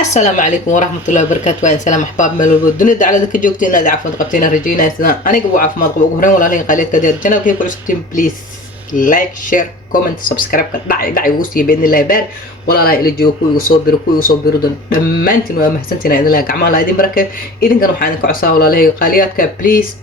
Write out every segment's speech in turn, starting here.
السلام عليكم ورحمة الله وبركاته. وين سلام أحباب ملول الدنيا على ذيك جوجتين هذا عفوا قبتين رجينا سنا أنا قبوا عف ما قبوا هرين ولا لين قليل كدير جناب كيف عشتين بليز لايك شير كومنت سبسكرايب دعي وصي بإذن الله يبارك ولا لا إلى جوكو يصبروا دن لما أنتم ومحسنتين إذا لا جماعة لا يدين بركة إذا كانوا حانك عصا ولا لين قليات بليز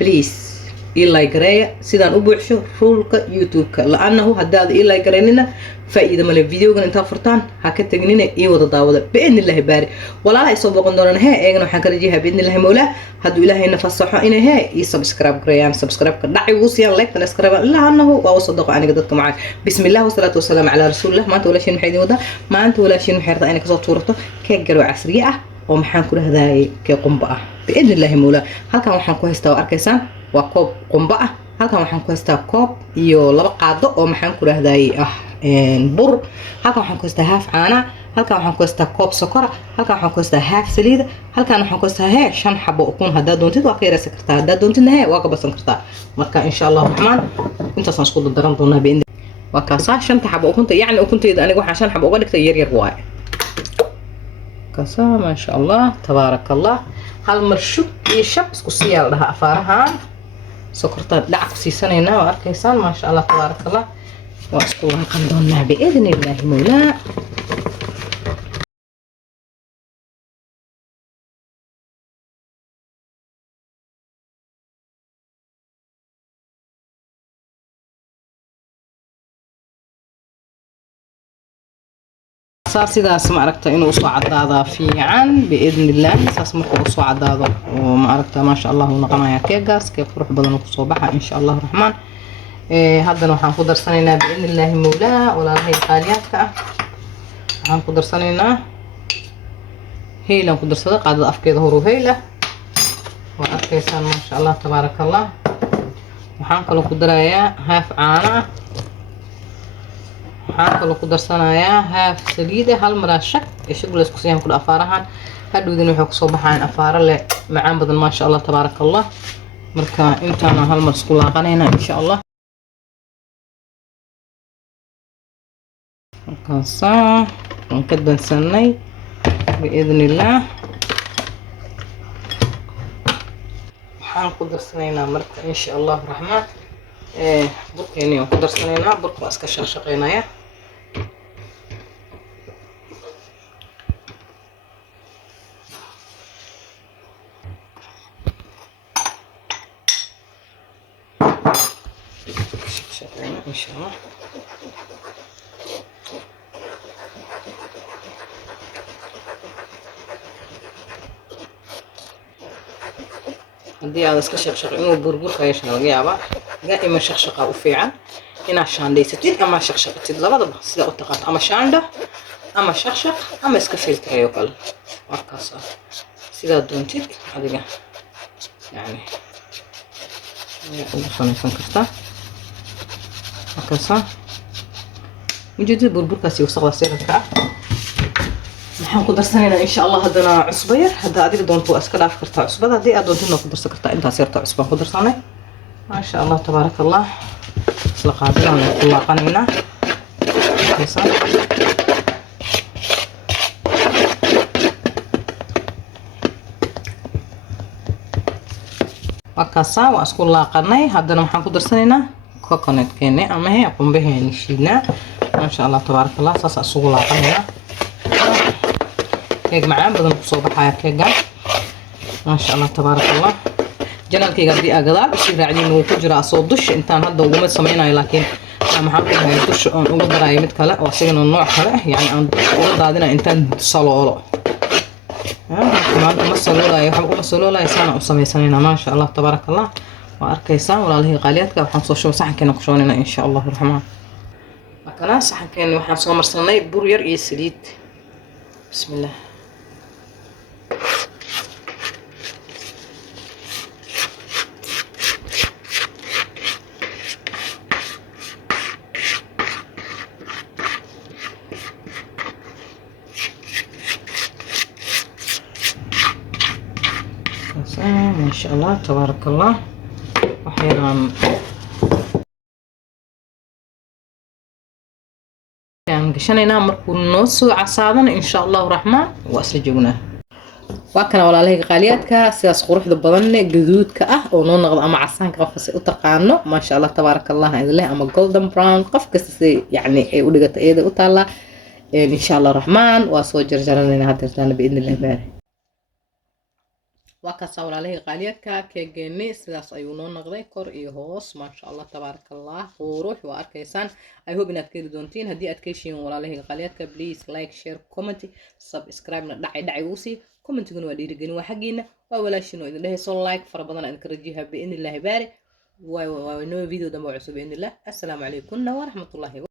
بليز إلا يقرأ سيدان أبوعشوا رولك يوتيوبك لأنه هذا إلا يقرأننا فإذا ما الفيديو كان انت فرطان هكذا تجنينا إيه وتداوده بإذن الله بارك ولا يصوب قندرنا هاي إيه نحن كرجيها بإذن الله مولا هدو إلهي نفسحه إنه هاي يسبسكرايب قريان سبسكرايب دعي وصيان لايك تنسكرايب لا أنه وأصدقوا أنا قدرتكم معي بسم الله والصلاة والسلام على رسول الله ما أنت ولا شيء محيدين وده ما أنت ولا شيء محيرت أنا كصوت صورته كجرو عسرية ومحن كل هذا كقنبة بإذن الله مولا هل كان محن كويس تو أركيسان وكوب قنبة halkan waxaan ku haystaa koob iyo laba qaado oo maxaan ku raahday bur halkan waxaan ku haystaa haaf caana halkan waxaan ku haystaa koob sokor halkan waxaan ku haystaa haaf saliid halkan waxaan ku haystaa 5 xabo ukun hadaa doontid waa ka yareysan kartaa hadaa doontidna waa ka basan kartaa marka insha Allah raxmaan intaas aan isku daran doonaa been waa ka 5 xabo ukunta yani ukunteeda aniga waxaan 5 xabo uga dhigtay yar waay kasa ma sha Allah tabarakallah hal mar shub iyo shab isku siyaal dhaha afaarahan سكرتان دعك سيسانينا واركيسان ما شاء الله تبارك الله واسكوها قندونا بإذن الله مولا sidaas ma aragta inuu soo cadaado fiican باذن الله saas markuu soo cadaado oo ma aragta ma sha Allah uu noqonaya keegaas ka qurux badan oo soo baxa insha Allah raxmaan haddana waxaan ku darsanaynaa باذن الله مولا walaahay qaaliyaadka waxaan ku darsanaynaa heelan ku darsada qaadada afkeeda horu heela waa arkaysan ma sha Allah tabarakallah waxaan kale ku darayaa haaf caana waxaan kale ku darsanayaa haaf saliid hal mar shaq ishqul isku siiyaan ku afaarahan hadhoodina waxa ku soo baxaan afaara leh macaan badan ma sha Allah tabarakallah marka intaana hal mar isku laaqanayna insha Allah markaasa aan ka dansanay باذن الله waxaan ku darsanaynaa marka insha Allah raxmaan burkeeni ku darsanaynaa burka iska shaqshaqeynaya إن شاء الله هدي هذا شق إنه برجر كايش نلقيه دائما شقشقة وفيعا هنا شاندي ستين أما شقشقة لبضة بس لا أتقط أما شانده أما شقشق أما إسكفيل تريوكل وكاسة سيدا دونتي هذه يعني خلنا نفكرتها وكاسة وجد برجر كاسي وصغر سيرك waxaan ku darsanaynaa insha Allah hadana cusbo yar hada adiga doonto iska dhaaf kartaa cusbada hadii aad doonto ku darsan kartaa inta seerta cusbo ku darsanay ma sha Allah tabarakallah isla qaadana ku laaqanayna wakaasa waa isku laaqanay hadana waxaan ku darsanaynaa coconut keene ama hay qumbaheeni shiidna ma sha Allah tabarakallah saas isugu laaqanayna كيك معاه بدنا نقصه بحاجة كيكا ما شاء الله تبارك الله جنال كيكا دي أقدر بشي راعدين وكجرا صوت دش انتان هذا وقومت سمينا لكن أنا حاطين هاي دش وقدر أي متكلا وسيجن النوع كله يعني أن وقدر هذينا انتان صلوا كمان مسلوا لا يحبوا مسلوا لا يسانا وسمي سنينا ما شاء الله تبارك الله وأركيسان ولا له غاليات كحمص شو صح كنا قشوننا إن شاء الله الرحمن مكان صح كان وحنا صومر صناي برير يسريد بسم الله ما شاء الله تبارك الله وحيران ayaan gashanaynaa markuu noo soo casaadana insha allahu raxmaan waa isla joognaa waa kana walaalahayga qaaliyaadka sidaas quruxda badan gaduudka ah oo noo noqdo ama casaanka qofka si u taqaano maasha allah tabaaraka allah idin ama golden brown qof kasta si yani ay u dhigata iyada u taala insha allah raxmaan waa soo jarjaranayna hadeertaana biidnillahi baari waa kaasa walaalahayga qaaliyaadka keegeeni sidaas ayuu noo noqday kor iyo hoos maasha allah tabaaraka allah qurux waa arkaysaan I hope inaad ka heli doontiin haddii aad ka heshiin walaalahayga qaaliyaadka please like share comment subscribe na dhacay ugu sii commentiguna waa dhiirigelin waa xaggiina waa walaashin oo idin dhehayso like fara badan aan ka rajiyaha biidnillahi baari waa noo video dambe cusub biidnillah assalaamu calaykum wa rahmatullahi